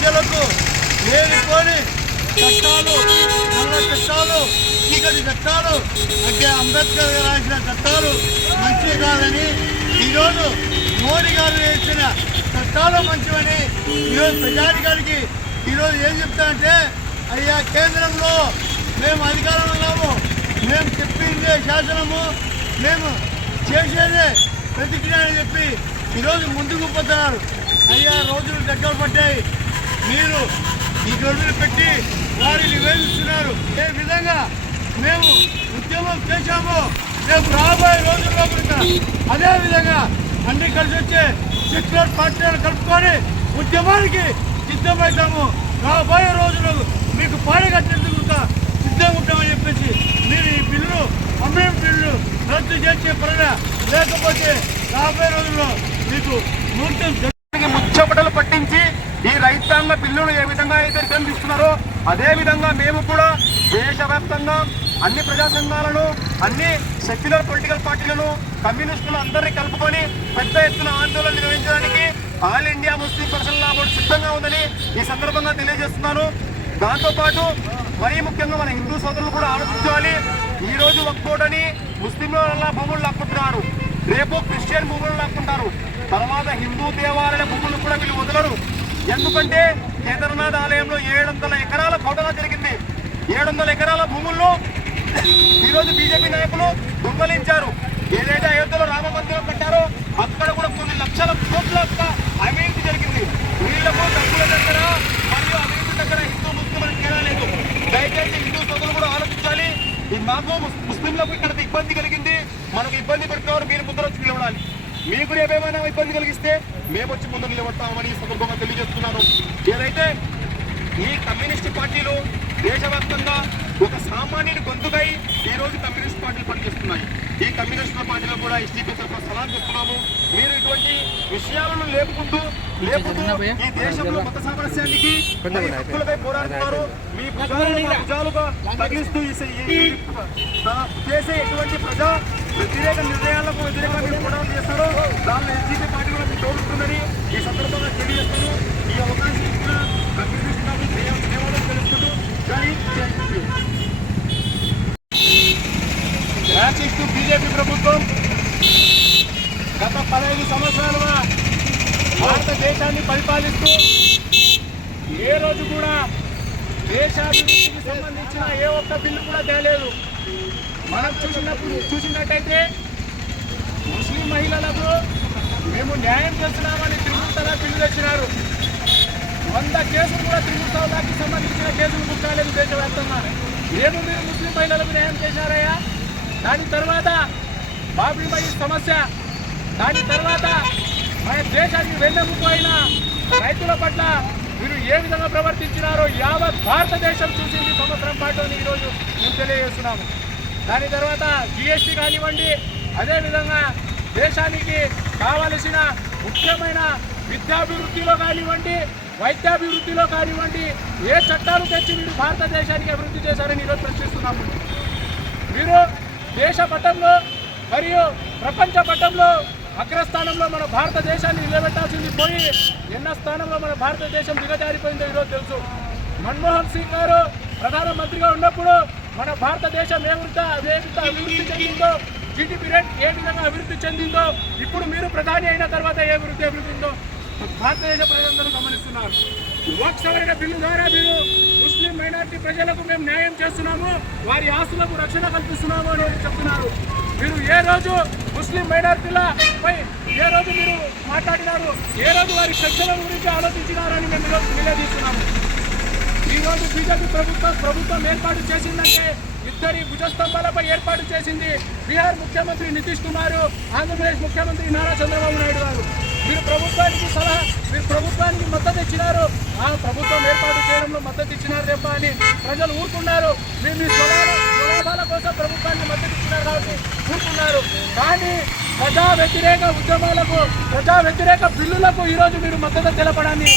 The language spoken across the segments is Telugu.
ప్రజలకు లేనిపోని చట్టాలు, నల్ల చట్టాలు, చీకటి చట్టాలు, అంటే అంబేద్కర్ గారు రాసిన చట్టాలు మంచివి కాదని, ఈరోజు మోడీ గారు వేసిన చట్టాలు మంచివని ఈరోజు ప్రజానికానికి ఈరోజు ఏం చెప్తానంటే, అయ్యా కేంద్రంలో మేము అధికారంలో ఉన్నాము, మేము చెప్పిందే శాసనము, మేము చేసేదే ప్రతిజ్ఞ అని చెప్పి ఈరోజు ముందుకు పోతున్నారు. అయ్యా రోజులు దగ్గర పడ్డాయి, మీరు ఈ గడువులు పెట్టి వారిని వేధిస్తున్నారు. ఏ విధంగా మేము ఉద్యమం చేశామో రేపు రాబోయే రోజుల్లో కూడా అదేవిధంగా అన్ని కలిసి వచ్చే సెక్యులర్ పార్టీలను కలుపుకొని ఉద్యమానికి సిద్ధమవుతాము. రాబోయే రోజులు మీకు పాడగట్టేందుకు సిద్ధంగా ఉంటామని చెప్పేసి మీరు ఈ బిల్లు అమ్మేం బిల్లు రద్దు చేసే పరద, లేకపోతే రాబోయే రోజుల్లో మీకు ముచ్చపటలు పట్టించి ఈ రైతాంగ బిల్లును ఏ విధంగా అయితే నిర్బంధిస్తున్నారో అదే విధంగా మేము కూడా దేశవ్యాప్తంగా అన్ని ప్రజా సంఘాలను, అన్ని సెక్యులర్ పొలిటికల్ పార్టీలను, కమ్యూనిస్టులను అందరినీ కలుపుకొని పెద్ద ఎత్తున ఆందోళన నిర్వహించడానికి ఆల్ ఇండియా ముస్లిం పర్సనల్ లా బోర్డు సిద్ధంగా ఉందని ఈ సందర్భంగా తెలియజేస్తున్నాను. దాంతోపాటు మరీ ముఖ్యంగా మన హిందూ సోదరులు కూడా ఆలోచించాలి. ఈ రోజు వక్ఫ్ బోర్డు అని ముస్లింల భూములు లాక్కుంటున్నారు, రేపు క్రిస్టియన్ భూములు లాక్కుంటారు, తర్వాత హిందూ దేవాలయ భూములు కూడా వీళ్ళు వదలరు. ఎందుకంటే కేదార్నాథ్ ఆలయంలో 700 ఎకరాల కౌటలా జరిగింది. 700 ఎకరాల భూముల్లో ఈరోజు బీజేపీ నాయకులు దొంగలించారు. ఏదైతే అయోధ్యలో రామ మందిరం కట్టారో అక్కడ కూడా కొన్ని లక్షల కోట్ల అవినీతి జరిగింది. వీళ్లకు డబ్బుల దగ్గర మరియు అవినీతి దగ్గర హిందూ ముస్లింలకు తేడా లేదు. దయచేసి హిందూ సోదరులు కూడా ఆలోచించాలి. మాకు ముస్లింలకు ఇక్కడ ఇబ్బంది కలిగింది, మనకు ఇబ్బంది పెట్టేవారు మీరు ముందర వచ్చి నిలబడాలి. మీకు ఏమేమైనా ఇబ్బంది కలిగిస్తే మేము వచ్చి ముందు నిలబడతామని ఈ సందర్భంగా తెలియజేస్తున్నాను. ఏదైతే ఈ కమ్యూనిస్ట్ పార్టీలు దేశవ్యాప్తంగా ఒక సామాన్యుని గొంతుకై ఈ రోజు కమ్యూనిస్ట్ పార్టీలు పనిచేస్తున్నాయి. ఈ కమ్యూనిస్టుల పార్టీలో కూడా ఎస్టీపీ తరఫున సలహా చేస్తున్నాము. మీరు ఇటువంటి విషయాలను లేపుకుంటూ ఈ దేశంలో మత సామరస్యానికి హక్కులపై పోరాడుతున్నారు. మీ భుజాలుగా తగిలిస్తూ చేసే ఎటువంటి ప్రజా వ్యతిరేక నిర్ణయాలకు వ్యతిరేకంగా మీరు పోరాటం చేస్తారో దానిలో ఎస్టీపీ పార్టీ కూడా మీరు తోడుతుందని ఈ సందర్భంగా తెలియజేస్తాను. ఈ అవకాశం ఇచ్చిన కమ్యూనిస్ట్ ధన్యవాదాలు తెలుసుకుంటూ ఫ్యాసిస్టు బీజేపీ ప్రభుత్వం గత 15 సంవత్సరాలుగా భారతదేశాన్ని పరిపాలిస్తూ ఏ రోజు కూడా దేశాభివృద్ధికి సంబంధించిన ఏ ఒక్క బిల్లు కూడా తేలేదు. మనం చూసినట్టయితే ముస్లిం మహిళలకు మేము న్యాయం చేస్తున్నామని త్రిపుల్ తలాక్ బిల్లు తెచ్చినారు. 100 కేసులు కూడా త్రిపుల్ తలాక్కి సంబంధించిన కేసులు బుక్ కాలేదు దేశవ్యాప్తంగా. మీరు ముస్లిం మహిళలకు న్యాయం చేశారయ్యా. దాని తర్వాత బాబ్రీ మసీద్ సమస్య, దాని తర్వాత మన దేశానికి వెన్నెముక అయిన రైతుల పట్ల మీరు ఏ విధంగా ప్రవర్తించినారో యావత్ భారతదేశం చూసింది సంవత్సరం పాటు ఈరోజు మేము తెలియజేస్తున్నాము. దాని తర్వాత జిఎస్టీ కానివ్వండి, అదేవిధంగా దేశానికి కావలసిన ముఖ్యమైన విద్యాభివృద్ధిలో కానివ్వండి, వైద్యాభివృద్ధిలో కానివ్వండి ఏ చట్టాలు తెచ్చి మీరు భారతదేశానికి అభివృద్ధి చేశారని ఈరోజు ప్రశ్నిస్తున్నాము. మీరు దేశ పటంలో మరియు ప్రపంచ పటంలో అగ్రస్థానంలో మన భారతదేశాన్ని నిలబెట్టాల్సింది పోయి ఎన్న స్థానంలో మన భారతదేశం దిగజారిపోయిందో ఈరోజు తెలుసు. మన్మోహన్ సింగ్ గారు ప్రధానమంత్రిగా ఉన్నప్పుడు మన భారతదేశం ఏ విధంగా అభివృద్ధి చెందిందో, జీడిపి రేట్ ఏ విధంగా అభివృద్ధి చెందిందో, ఇప్పుడు మీరు ప్రధాని అయిన తర్వాత ఏ అభివృద్ధి చెందిందో భారతదేశ ప్రజలందరూ గమనిస్తున్నారు. లోక్ సవరణ బిల్లు ద్వారా మీరు ముస్లిం మైనారిటీ ప్రజలకు మేము న్యాయం చేస్తున్నాము, వారి ఆస్తులకు రక్షణ కల్పిస్తున్నాము అని చెప్తున్నారు. మీరు ఏ రోజు ముస్లిం మైనారిటీలపై ఏ రోజు మీరు మాట్లాడినారు, ఏ రోజు వారి రక్షణ గురించి ఆలోచించినారని మేము ఈరోజు నిలదీస్తున్నాము. ఈరోజు బీజేపీ ప్రభుత్వం ఏర్పాటు చేసిందంటే ఇద్దరి భుజస్తంభాలపై ఏర్పాటు చేసింది. బీహార్ ముఖ్యమంత్రి నితీష్ కుమార్, ఆంధ్రప్రదేశ్ ముఖ్యమంత్రి నారా చంద్రబాబు నాయుడు గారు. మీరు ప్రభుత్వానికి మద్దతు ఇచ్చినారు, ఆ ప్రభుత్వం ఏర్పాటు చేయడంలో మద్దతు ఇచ్చినారు రేప అని ప్రజలు ఊరుకున్నారు. మీరు మీ స్వలాభాల కోసం ప్రభుత్వానికి మద్దతు ఇచ్చినారు కాబట్టి ఊరుకున్నారు. కానీ ప్రజా వ్యతిరేక ఉద్యమాలకు, ప్రజా వ్యతిరేక బిల్లులకు ఈరోజు మీరు మద్దతు తెలపడాన్ని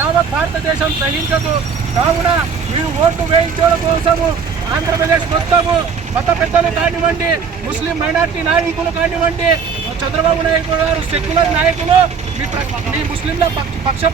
యావత్ భారతదేశం గ్రహించదు. కావున మీరు ఓటు వేయించడం కోసము ఆంధ్రప్రదేశ్ మొత్తము మత పెద్దలు కానివ్వండి, ముస్లిం మైనార్టీ నాయకులు కానివ్వండి, చంద్రబాబు నాయుడు గారు సెక్యులర్ నాయకులు మీ ముస్లింల పక్ష